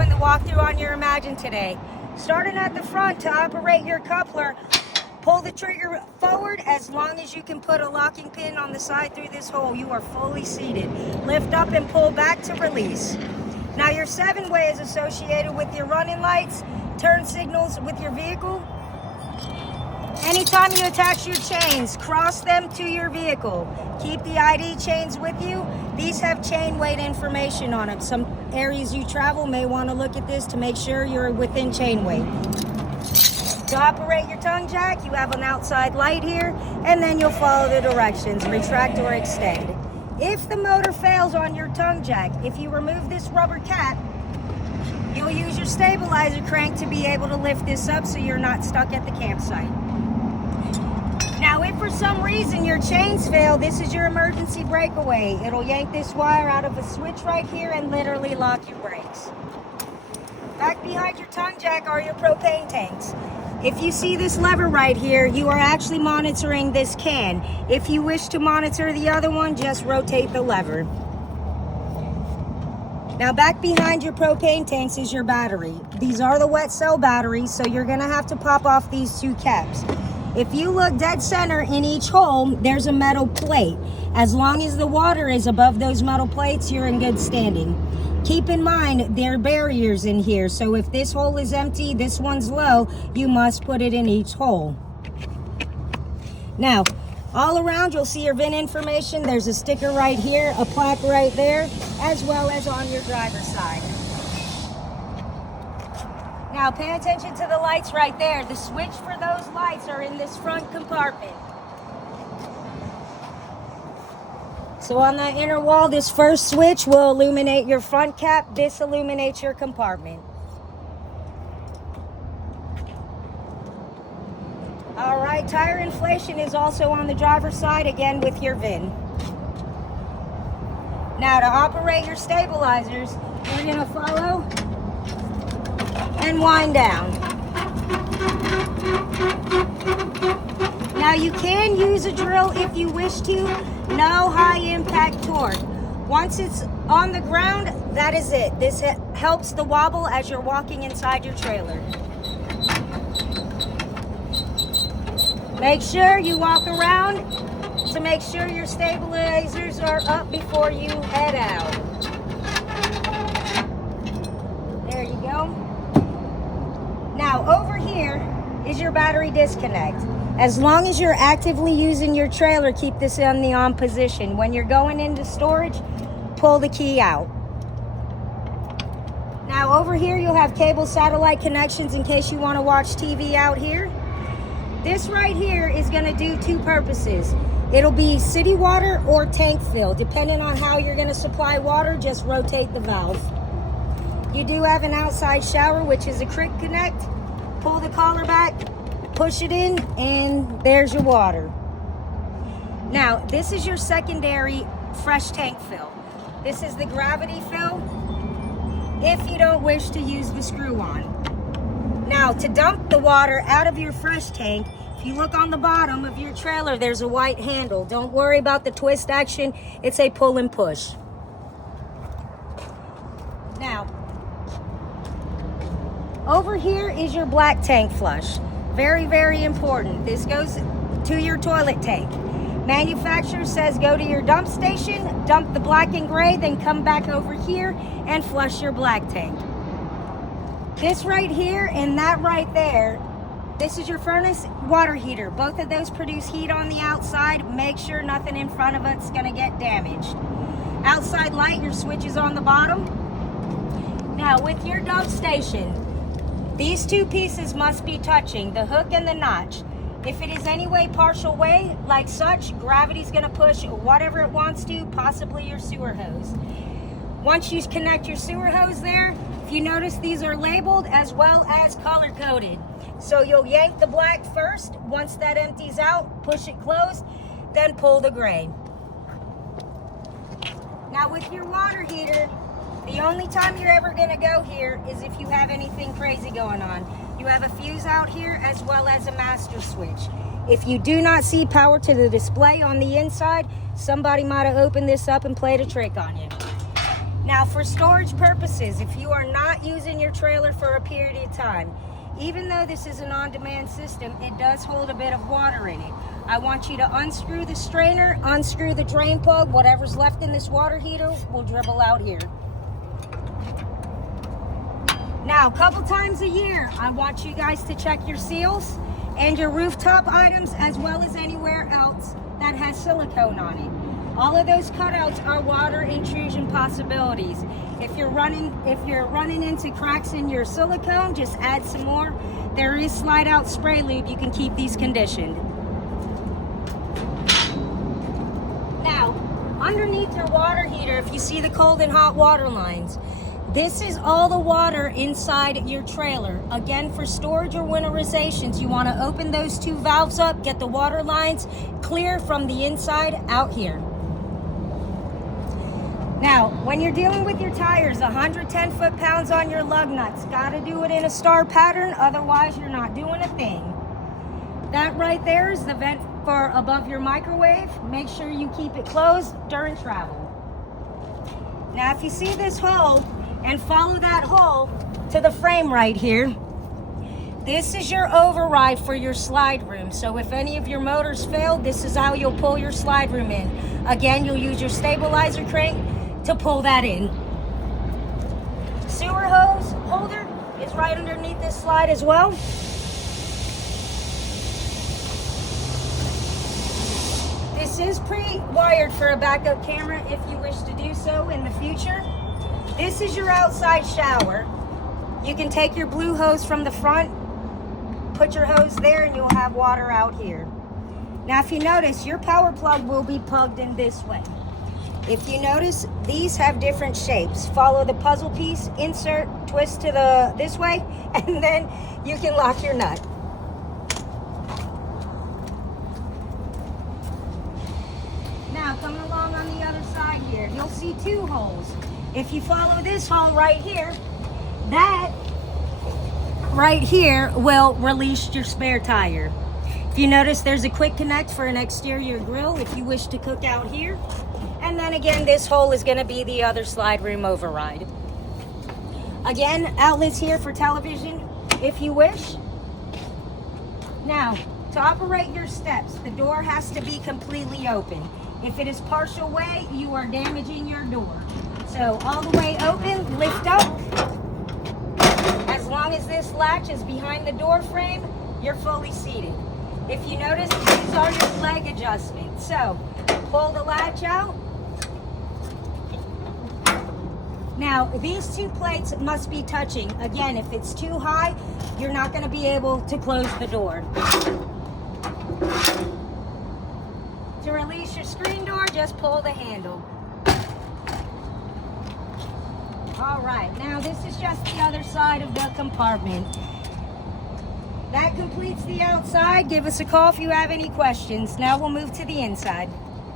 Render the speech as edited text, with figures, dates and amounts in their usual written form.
doing the walkthrough on your Imagine today. Starting at the front, to operate your coupler, pull the trigger forward as long as you can put a locking pin on the side through this hole. You are fully seated. Lift up and pull back to release. Now your 7-way is associated with your running lights, turn signals with your vehicle. Anytime you attach your chains, cross them to your vehicle. Keep the ID chains with you. These have chain weight information on them. Some areas you travel may want to look at this to make sure you're within chain weight. To operate your tongue jack, you have an outside light here, and then you'll follow the directions, retract or extend. If the motor fails on your tongue jack, if you remove this rubber cap, you'll use your stabilizer crank to be able to lift this up so you're not stuck at the campsite. Now, if for some reason your chains fail, this is your emergency breakaway. It'll yank this wire out of a switch right here and literally lock your brakes. Back behind your tongue jack are your propane tanks. If you see this lever right here, you are actually monitoring this can. If you wish to monitor the other one, just rotate the lever. Now back behind your propane tanks is your battery. These are the wet cell batteries, so you're gonna have to pop off these 2 caps. If you look dead center in each hole, there's a metal plate. As long as the water is above those metal plates, you're in good standing. Keep in mind, there are barriers in here, so if this hole is empty, this one's low, you must put it in each hole. Now, all around you'll see your VIN information. There's a sticker right here, a plaque right there, as well as on your driver's side. Now pay attention to the lights right there. The switch for those lights are in this front compartment. So on that inner wall, this first switch will illuminate your front cap. This illuminates your compartment. All right, tire inflation is also on the driver's side, again with your VIN. Now to operate your stabilizers, we're gonna follow and wind down. Now you can use a drill if you wish to. No high impact torque. Once it's on the ground, that is it. This helps the wobble as you're walking inside your trailer. Make sure you walk around to make sure your stabilizers are up before you head out. There you go. Now over here is your battery disconnect. As long as you're actively using your trailer, keep this in the on position. When you're going into storage, pull the key out. Now over here you'll have cable satellite connections in case you want to watch TV out here. This right here is going to do 2 purposes. It'll be city water or tank fill. Depending on how you're going to supply water, just rotate the valve. You do have an outside shower, which is a quick connect. Pull the collar back, push it in, and there's your water. Now, this is your secondary fresh tank fill. This is the gravity fill if you don't wish to use the screw on. Now, to dump the water out of your fresh tank, if you look on the bottom of your trailer, there's a white handle. Don't worry about the twist action. It's a pull and push. Now, over here is your black tank flush. Very, very important. This goes to your toilet tank. Manufacturer says go to your dump station, dump the black and gray, then come back over here and flush your black tank. This right here and that right there, this is your furnace water heater. Both of those produce heat on the outside. Make sure nothing in front of it's gonna get damaged. Outside light, your switch is on the bottom. Now with your dump station, these 2 pieces must be touching, the hook and the notch. If it is any way partial way, like such, gravity's gonna push whatever it wants to, possibly your sewer hose. Once you connect your sewer hose there, if you notice these are labeled as well as color coded. So you'll yank the black first. Once that empties out, push it closed, then pull the gray. Now with your water heater, the only time you're ever gonna go here is if you have anything crazy going on. You have a fuse out here as well as a master switch. If you do not see power to the display on the inside, somebody might have opened this up and played a trick on you. Now, for storage purposes, if you are not using your trailer for a period of time, even though this is an on-demand system, it does hold a bit of water in it. I want you to unscrew the strainer, unscrew the drain plug. Whatever's left in this water heater will dribble out here. Now, a couple times a year, I want you guys to check your seals and your rooftop items, as well as anywhere else that has silicone on it. All of those cutouts are water intrusion possibilities. If you're running into cracks in your silicone, just add some more. There is slide out spray lube. You can keep these conditioned. Now, underneath your water heater, if you see the cold and hot water lines, this is all the water inside your trailer. Again, for storage or winterizations, you want to open those two valves up, get the water lines clear from the inside out here. Now, when you're dealing with your tires, 110 foot-pounds on your lug nuts. Got to do it in a star pattern, otherwise you're not doing a thing. That right there is the vent for above your microwave. Make sure you keep it closed during travel. Now, if you see this hole and follow that hole to the frame right here, this is your override for your slide room. So if any of your motors fail, this is how you'll pull your slide room in. Again, you'll use your stabilizer crank to pull that in. Sewer hose holder is right underneath this slide as well. This is pre-wired for a backup camera if you wish to do so in the future. This is your outside shower. You can take your blue hose from the front, put your hose there, and you'll have water out here. Now, if you notice, your power plug will be plugged in this way. If you notice, these have different shapes. Follow the puzzle piece, insert, twist to this way, and then you can lock your nut. Now, coming along on the other side here, you'll see two holes. If you follow this hole right here, that right here will release your spare tire. If you notice, there's a quick connect for an exterior grill if you wish to cook out here. And then again, this hole is going to be the other slide room override. Again, outlets here for television if you wish. Now, to operate your steps, the door has to be completely open. If it is partial way, you are damaging your door. So all the way open, lift up. As long as this latch is behind the door frame, you're fully seated. If you notice, these are your leg adjustments. So pull the latch out. Now, these two plates must be touching. Again, if it's too high, you're not going to be able to close the door. To release your screen door, just pull the handle. All right, now this is just the other side of the compartment. That completes the outside. Give us a call if you have any questions. Now we'll move to the inside.